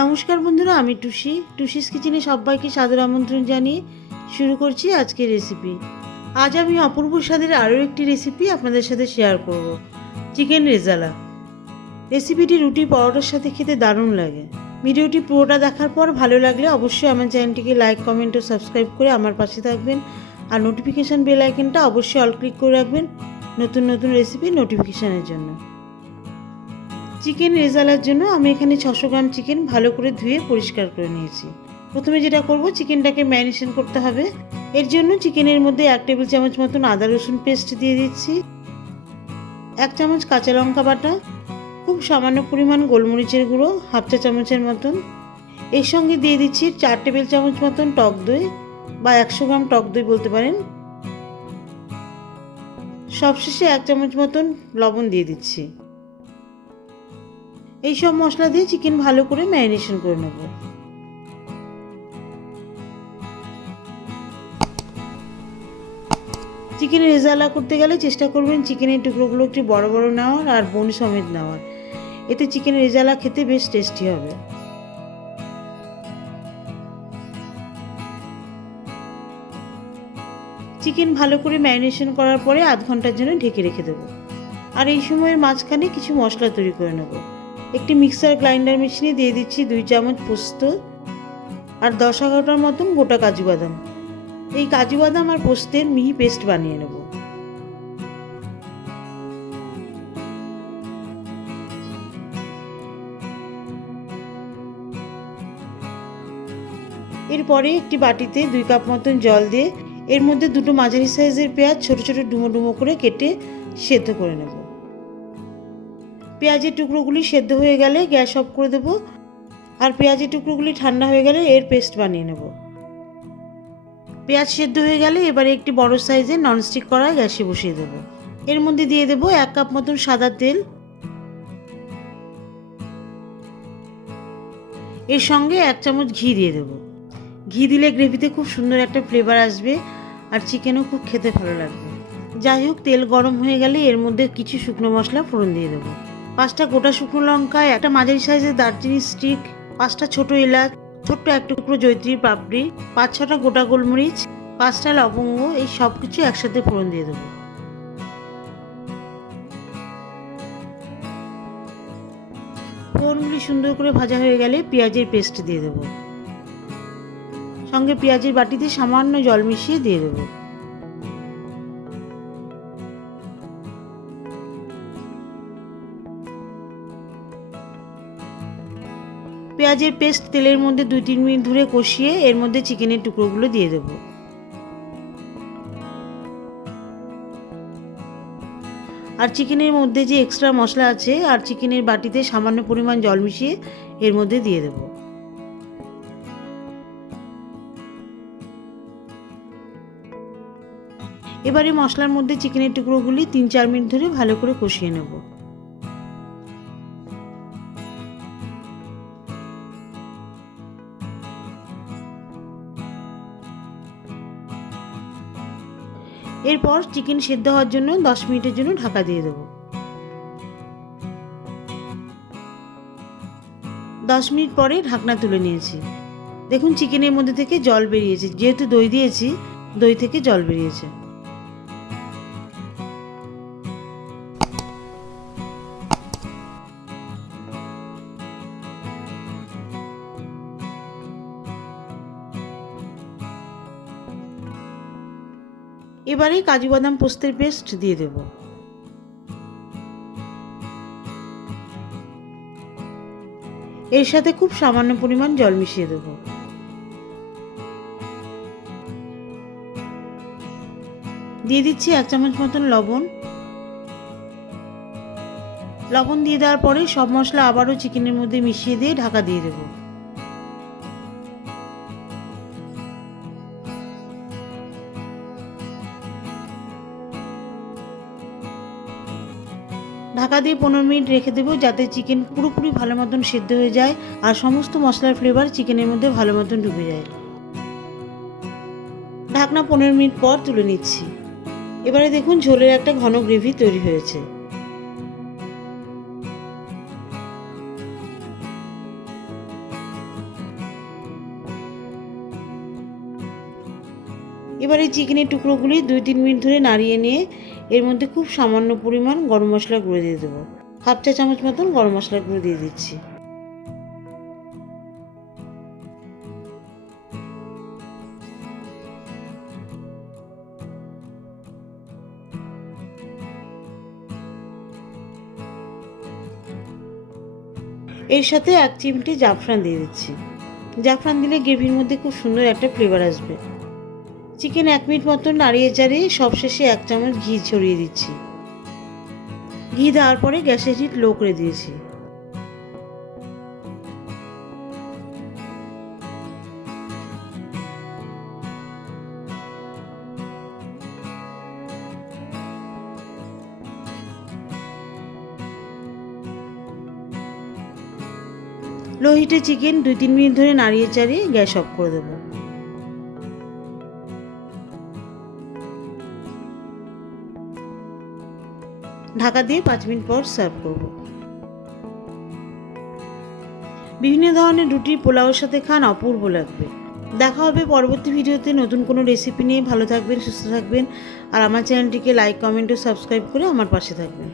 নমস্কার বন্ধুরা, আমি টুসিস কিচেনে সবাইকে সাদর আমন্ত্রণ জানিয়ে শুরু করছি আজকের রেসিপি। আজ আমি অপূর্ব স্বাদের আরও একটি রেসিপি আপনাদের সাথে শেয়ার করব, চিকেন রেজালা। রেসিপিটি রুটি পরোটার সাথে খেতে দারুণ লাগে। ভিডিওটি পুরোটা দেখার পর ভালো লাগলে অবশ্যই আমার চ্যানেলটিকে লাইক, কমেন্ট ও সাবস্ক্রাইব করে আমার পাশে থাকবেন। আর নোটিফিকেশান বেল আইকনটা অবশ্যই অল ক্লিক করে রাখবেন নতুন নতুন রেসিপি নোটিফিকেশানের জন্য। চিকেন রেজালার জন্য আমি এখানে 600 গ্রাম চিকেন ভালো করে ধুয়ে পরিষ্কার করে নিয়েছি। প্রথমে যেটা করব, চিকেনটাকে ম্যারিনেশন করতে হবে। এর জন্য চিকেনের মধ্যে 1 টেবিল চামচ মতন আদা রসুন পেস্ট দিয়ে দিচ্ছি, 1 চামচ কাঁচা লঙ্কা বাটা, খুব সামান্য পরিমাণ গোলমরিচের গুঁড়ো 1/2 চা চামচের মতন। এর সঙ্গে দিয়ে দিচ্ছি 4 টেবিল চামচ মতন টক দই বা 100 গ্রাম টক দই বলতে পারেন। সবশেষে 1 চামচ মতন লবণ দিয়ে দিচ্ছি। এই সব মশলা দিয়ে চিকেন ভালো করে ম্যারিনেশন করে নেব। চিকেনের রেজালা করতে গেলে চেষ্টা করবেন চিকেনের টুকরোগুলো একটু বড় বড় নেওয়ার আর বোন সমেত নেওয়ার। এতে চিকেনের রেজালা খেতে বেশ টেস্টি হবে। চিকেন ভালো করে ম্যারিনেশন করার পরে আধ ঘন্টার জন্য ঢেকে রেখে দেবো। আর এই সময়ের মাঝখানে কিছু মশলা তৈরি করে নেব। একটি মিক্সার গ্রাইন্ডার মেশিনে দিয়ে দিচ্ছি 2 চামচ পোস্ত আর 10-11টার মতন গোটা কাজু বাদাম। এই কাজু বাদাম আর পোস্তের মিহি পেস্ট বানিয়ে নেব। এরপরে একটি বাটিতে 2 কাপ মতন জল দিয়ে এর মধ্যে 2টো মাঝারি সাইজের পেঁয়াজ ছোট ছোট ডুমো ডুমো করে কেটে সেদ্ধ করে নেব। পেঁয়াজের টুকরোগুলি সেদ্ধ হয়ে গেলে গ্যাস অফ করে দেব। আর পেঁয়াজের টুকরোগুলি ঠান্ডা হয়ে গেলে এর পেস্ট বানিয়ে নেব। পেঁয়াজ সেদ্ধ হয়ে গেলে এবারে একটি বড় সাইজের ননস্টিক কড়াই গ্যাসে বসিয়ে দেব। এর মধ্যে দিয়ে দেব 1 কাপ মতন সাদা তেল। এর সঙ্গে 1 চামচ ঘি দিয়ে দেব। ঘি দিলে গ্রেভিতে খুব সুন্দর একটা ফ্লেভার আসবে আর চিকেনও খুব খেতে ভালো লাগবে। যাই হোক, তেল গরম হয়ে গেলে এর মধ্যে কিছু শুকনো মশলা ফোড়ন দিয়ে দেবো। 5টা গোটা শুকনো লঙ্কা, একটা মাঝারি সাইজের দারচিনি স্টিক, 5টা ছোট এলাচ, ছোট্ট এক টুকরো জয়ত্রীর পাপড়ি, 5-6টা গোটা গোলমরিচ, 5টা লবঙ্গ, এই সব কিছু একসাথে ফোড়ন দিয়ে দেবো। ফোড়নগুলি সুন্দর করে ভাজা হয়ে গেলে পেঁয়াজের পেস্ট দিয়ে দেবো। সঙ্গে পেঁয়াজের বাটিতে সামান্য জল মিশিয়ে দিয়ে দেবো। পেঁয়াজের পেস্ট তেলের মধ্যে 2-3 মিনিট ধরে কষিয়ে এর মধ্যে চিকেনের টুকরোগুলো দিয়ে দেব। আর চিকেনের মধ্যে যে এক্সট্রা মশলা আছে আর চিকেনের বাটিতে সামান্য পরিমাণ জল মিশিয়ে এর মধ্যে দিয়ে দেব। এবারে মশলার মধ্যে চিকেনের টুকরোগুলি 3-4 মিনিট ধরে ভালো করে কষিয়ে নেব। এরপর চিকেন সেদ্ধ হওয়ার জন্য 10 মিনিটের জন্য ঢাকা দিয়ে দেব। 10 মিনিট পরে ঢাকনা তুলে নিয়েছি। দেখুন চিকেনের মধ্যে থেকে জল বেরিয়েছে, যেহেতু দই দিয়েছি দই থেকে জল বেরিয়েছে। এবারে কাজু বাদাম পোস্তের পেস্ট দিয়ে দেব। এর সাথে খুব সামান্য পরিমাণ জল মিশিয়ে দেব। দিয়ে দিচ্ছি 1 চামচ মতন লবণ। লবণ দিয়ে দেওয়ার পরে সব মশলা আবারও চিকেনের মধ্যে মিশিয়ে দিয়ে ঢাকা দিয়ে দেব। ঢাকা দিয়ে 15 মিনিট রেখে দেবো, যাতে চিকেন পুরোপুরি ভালো মতন সেদ্ধ হয়ে যায় আর সমস্ত মশলার ফ্লেভার চিকেনের মধ্যে ভালো মতন ঢুকে যায়। ঢাকনা 15 মিনিট পর তুলে নিচ্ছি। এবারে দেখুন ঝোলের একটা ঘন গ্রেভি তৈরি হয়েছে। এবার এই চিকেনের টুকরোগুলি 2-3 মিনিট ধরে নাড়িয়ে নিয়ে এর মধ্যে খুব সামান্য পরিমাণ গরম মশলা গুঁড়ো দিয়ে দেবো। হাফ চা চামচ মতন গরম মশলার গুঁড়ো দিয়ে দিচ্ছি। এর সাথে 1 চিমটি জাফরান দিয়ে দিচ্ছি। জাফরান দিলে গ্রেভির মধ্যে খুব সুন্দর একটা ফ্লেভার আসবে। চিকেন 1 মিনিট মতন নাড়িয়ে চাড়িয়ে সবশেষে 1 চামচ ঘি ছড়িয়ে দিচ্ছি। ঘি দেওয়ার পরে গ্যাসের হিট লো করে দিয়েছি। লো হিটে চিকেন 2-3 মিনিট ধরে নাড়িয়ে চাড়িয়ে গ্যাস অফ করে দেবো। ঢাকা দিয়ে 5 মিনিট পর সার্ভ করব। বিভিন্ন ধরনের রুটি পোলাওয়ের সাথে খান, অপূর্ব লাগবে। দেখা হবে পরবর্তী ভিডিওতে নতুন কোনো রেসিপি নিয়ে। ভালো থাকবেন, সুস্থ থাকবেন আর আমার চ্যানেলটিকে লাইক, কমেন্ট ও সাবস্ক্রাইব করে আমার পাশে থাকবেন।